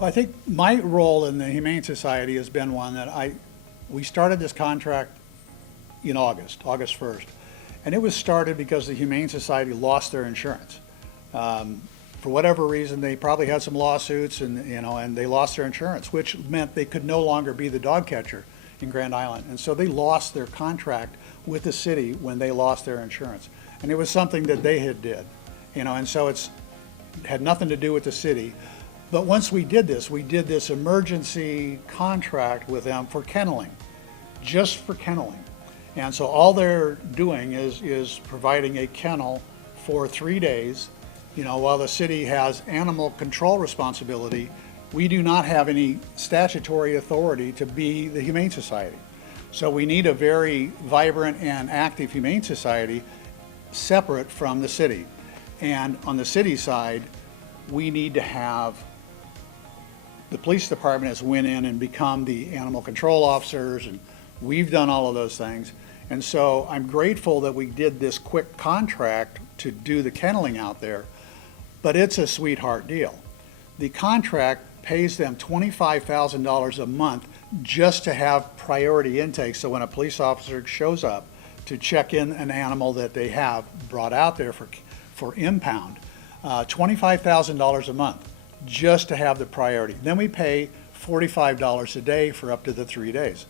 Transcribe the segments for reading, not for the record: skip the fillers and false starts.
I think my role in the Humane Society has been one that we started this contract in August 1st. And it was started because the Humane Society lost their insurance. For whatever reason, they probably had some lawsuits and they lost their insurance, which meant they could no longer be the dog catcher in Grand Island. And so they lost their contract with the city when they lost their insurance. And it was something that they had did, and so it's had nothing to do with the city. But once we did this emergency contract with them for kenneling, just for kenneling. And so all they're doing is providing a kennel for 3 days. While the city has animal control responsibility, we do not have any statutory authority to be the Humane Society. So we need a very vibrant and active Humane Society separate from the city. And on the city side, we need to have the police department has went in and become the animal control officers, and we've done all of those things. And so I'm grateful that we did this quick contract to do the kenneling out there, but it's a sweetheart deal. The contract pays them $25,000 a month just to have priority intake. So when a police officer shows up to check in an animal that they have brought out there for impound, $25,000 a month just to have the priority. Then we pay $45 a day for up to the 3 days.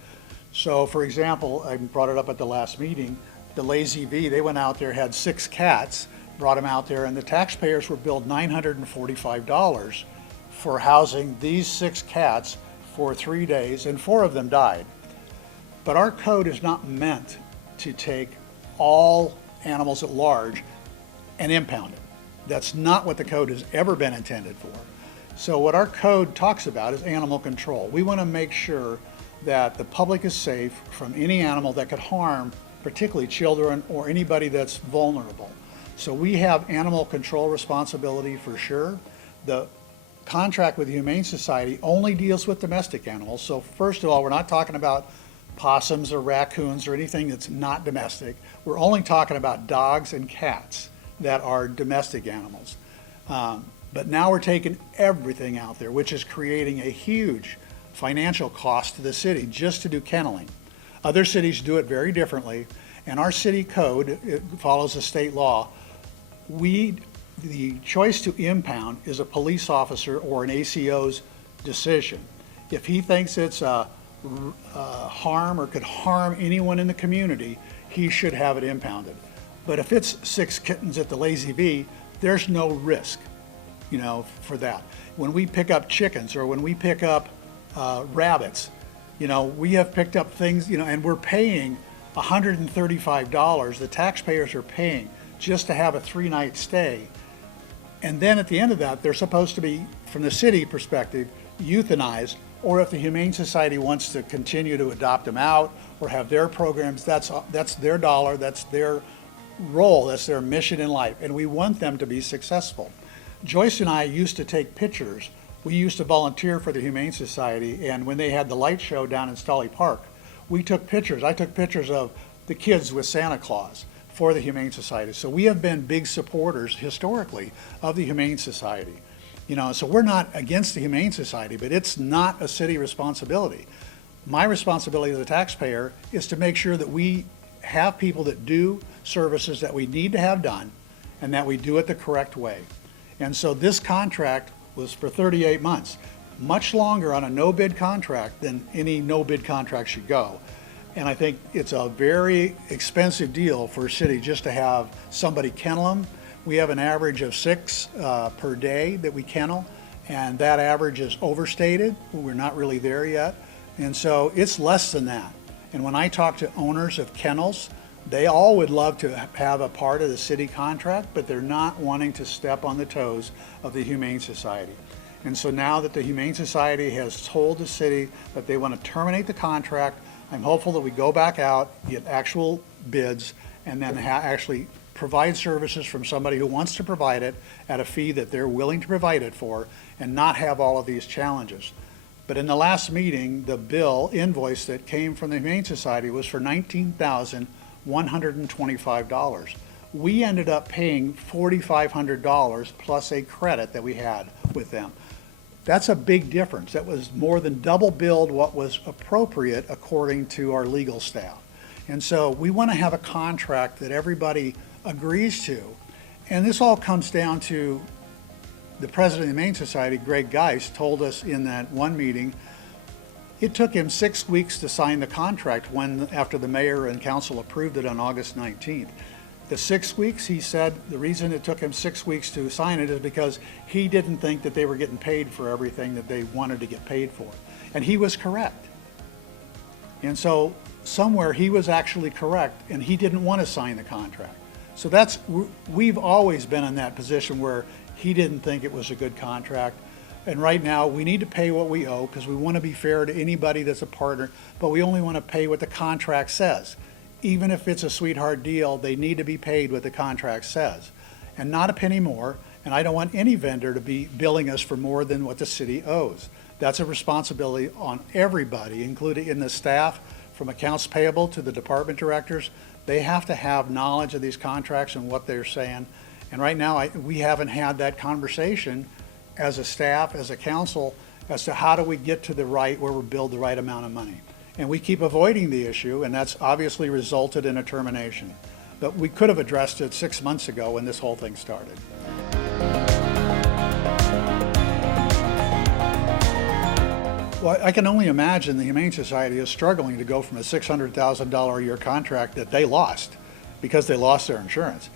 So for example, I brought it up at the last meeting, the Lazy V, they went out there, had 6 cats, brought them out there, and the taxpayers were billed $945 for housing these 6 cats for 3 days, and 4 of them died. But our code is not meant to take all animals at large and impound it. That's not what the code has ever been intended for. So what our code talks about is animal control. We want to make sure that the public is safe from any animal that could harm, particularly children or anybody that's vulnerable. So we have animal control responsibility for sure. The contract with the Humane Society only deals with domestic animals. So first of all, we're not talking about possums or raccoons or anything that's not domestic. We're only talking about dogs and cats that are domestic animals. But now we're taking everything out there, which is creating a huge financial cost to the city just to do kenneling. Other cities do it very differently, and our city code, it follows the state law. The choice to impound is a police officer or an ACO's decision. If he thinks it's a harm or could harm anyone in the community, he should have it impounded. But if it's 6 kittens at the Lazy V, there's no risk, for that. When we pick up chickens or when we pick up rabbits, we have picked up things, and we're paying $135. The taxpayers are paying just to have a 3-night stay. And then at the end of that, they're supposed to be, from the city perspective, euthanized, or if the Humane Society wants to continue to adopt them out or have their programs, that's their dollar, that's their role, that's their mission in life, and we want them to be successful. Joyce and I used to take pictures. We used to volunteer for the Humane Society, and when they had the light show down in Stolly Park, we took pictures. I took pictures of the kids with Santa Claus for the Humane Society. So we have been big supporters historically of the Humane Society. So we're not against the Humane Society, but it's not a city responsibility. My responsibility as a taxpayer is to make sure that we have people that do services that we need to have done and that we do it the correct way. And so this contract was for 38 months, much longer on a no-bid contract than any no-bid contract should go. And I think it's a very expensive deal for a city just to have somebody kennel them. We have an average of 6 per day that we kennel, and that average is overstated. We're not really there yet. And so it's less than that. And when I talk to owners of kennels, they all would love to have a part of the city contract, but they're not wanting to step on the toes of the Humane Society. And so now that the Humane Society has told the city that they want to terminate the contract, I'm hopeful that we go back out, get actual bids, and then actually provide services from somebody who wants to provide it at a fee that they're willing to provide it for, and not have all of these challenges. But in the last meeting, the invoice that came from the Humane Society was for $19,125. We ended up paying $4,500 plus a credit that we had with them. That's a big difference. That was more than double billed what was appropriate according to our legal staff. And so we want to have a contract that everybody agrees to. And this all comes down to the president of the Humane Society, Greg Geist, told us in that one meeting, it took him 6 weeks to sign the contract after the mayor and council approved it on August 19th. The 6 weeks, he said, the reason it took him 6 weeks to sign it is because he didn't think that they were getting paid for everything that they wanted to get paid for. And he was correct. And so somewhere he was actually correct, and he didn't want to sign the contract. So we've always been in that position where he didn't think it was a good contract. And right now, we need to pay what we owe because we want to be fair to anybody that's a partner, but we only want to pay what the contract says. Even if it's a sweetheart deal, they need to be paid what the contract says, and not a penny more. And I don't want any vendor to be billing us for more than what the city owes. That's a responsibility on everybody, including in the staff, from accounts payable to the department directors. They have to have knowledge of these contracts and what they're saying. And right now, we haven't had that conversation as a staff, as a council, as to how do we get to the right, where we build the right amount of money. And we keep avoiding the issue, and that's obviously resulted in a termination. But we could have addressed it 6 months ago when this whole thing started. Well, I can only imagine the Humane Society is struggling to go from a $600,000 a year contract that they lost because they lost their insurance.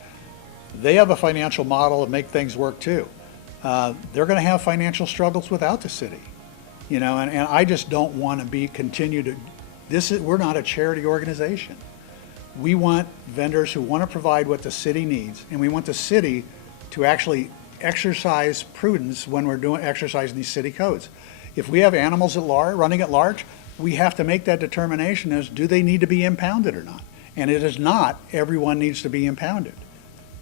They have a financial model to make things work too. They're going to have financial struggles without the city, you know, and I just don't want to continue to. We're not a charity organization. We want vendors who want to provide what the city needs, and we want the city to actually exercise prudence when we're exercising these city codes. If we have animals running at large, we have to make that determination as do they need to be impounded or not. And it is not everyone needs to be impounded.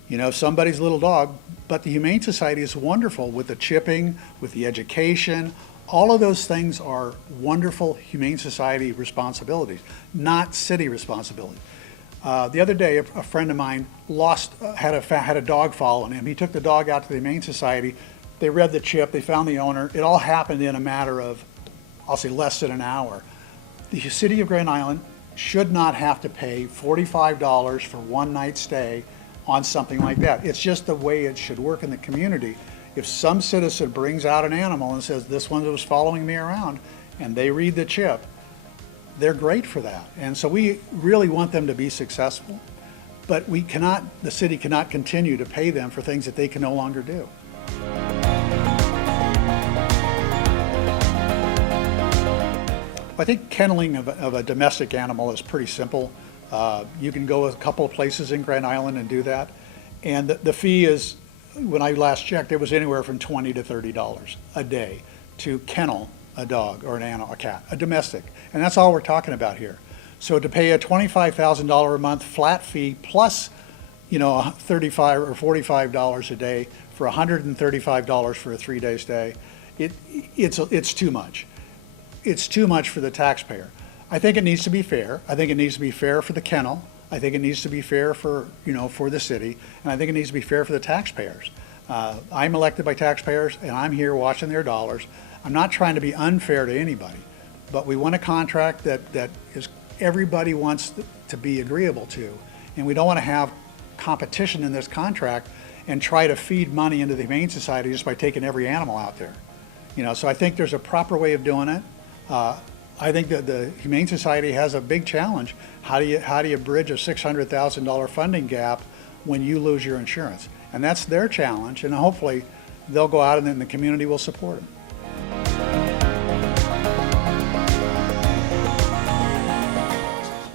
You know, somebody's little dog, but the Humane Society is wonderful with the chipping, with the education. All of those things are wonderful Humane Society responsibilities, not city responsibility. The other day, a friend of mine had a dog following him. He took the dog out to the Humane Society. They read the chip, they found the owner. It all happened in a matter of, I'll say, less than an hour. The city of Grand Island should not have to pay $45 for one night stay on something like that. It's just the way it should work in the community. If some citizen brings out an animal and says, this one was following me around, and they read the chip, they're great for that. And so we really want them to be successful, but the city cannot continue to pay them for things that they can no longer do. I think kenneling of a domestic animal is pretty simple. You can go a couple of places in Grand Island and do that. And the fee is, when I last checked, it was anywhere from $20 to $30 a day to kennel a dog or an animal, a cat, a domestic. And that's all we're talking about here. So to pay a $25,000 a month flat fee plus, you know, $35 or $45 a day for $135 for a 3-day stay, it's too much. It's too much for the taxpayer. I think it needs to be fair. I think it needs to be fair for the kennel. I think it needs to be fair for the city, and I think it needs to be fair for the taxpayers. I'm elected by taxpayers, and I'm here watching their dollars. I'm not trying to be unfair to anybody, but we want a contract that everybody wants to be agreeable to, and we don't want to have competition in this contract and try to feed money into the Humane Society just by taking every animal out there. You know, so I think there's a proper way of doing it. I think that the Humane Society has a big challenge. How do you bridge a $600,000 funding gap when you lose your insurance? And that's their challenge, and hopefully they'll go out and then the community will support them.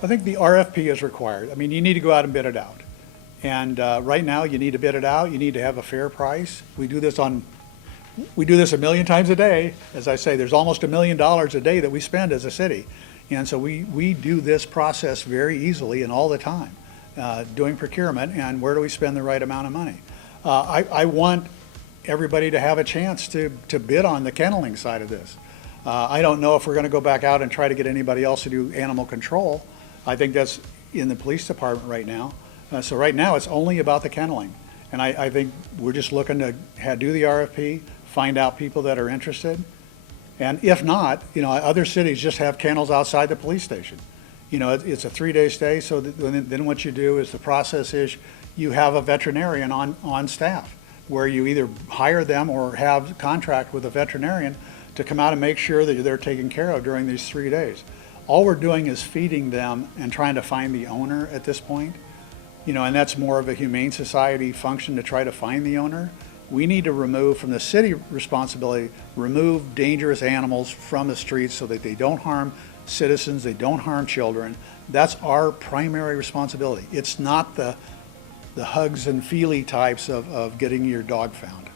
I think the RFP is required. I mean, you need to go out and bid it out. And right now, you need to bid it out. You need to have a fair price. We do this a million times a day. As I say, there's almost $1 million a day that we spend as a city. And so we do this process very easily and all the time, doing procurement and where do we spend the right amount of money. I want everybody to have a chance to bid on the kenneling side of this. I don't know if we're going to go back out and try to get anybody else to do animal control. I think that's in the police department right now. So right now it's only about the kenneling. And I think we're just looking to do the RFP, find out people that are interested. And if not, other cities just have kennels outside the police station. It's a 3-day stay, so then what you do is the process is you have a veterinarian on staff, where you either hire them or have contract with a veterinarian to come out and make sure that they're taken care of during these 3 days. All we're doing is feeding them and trying to find the owner at this point. And that's more of a Humane Society function to try to find the owner. We need to remove from the city responsibility, remove dangerous animals from the streets so that they don't harm citizens, they don't harm children. That's our primary responsibility. It's not the hugs and feely types of getting your dog found.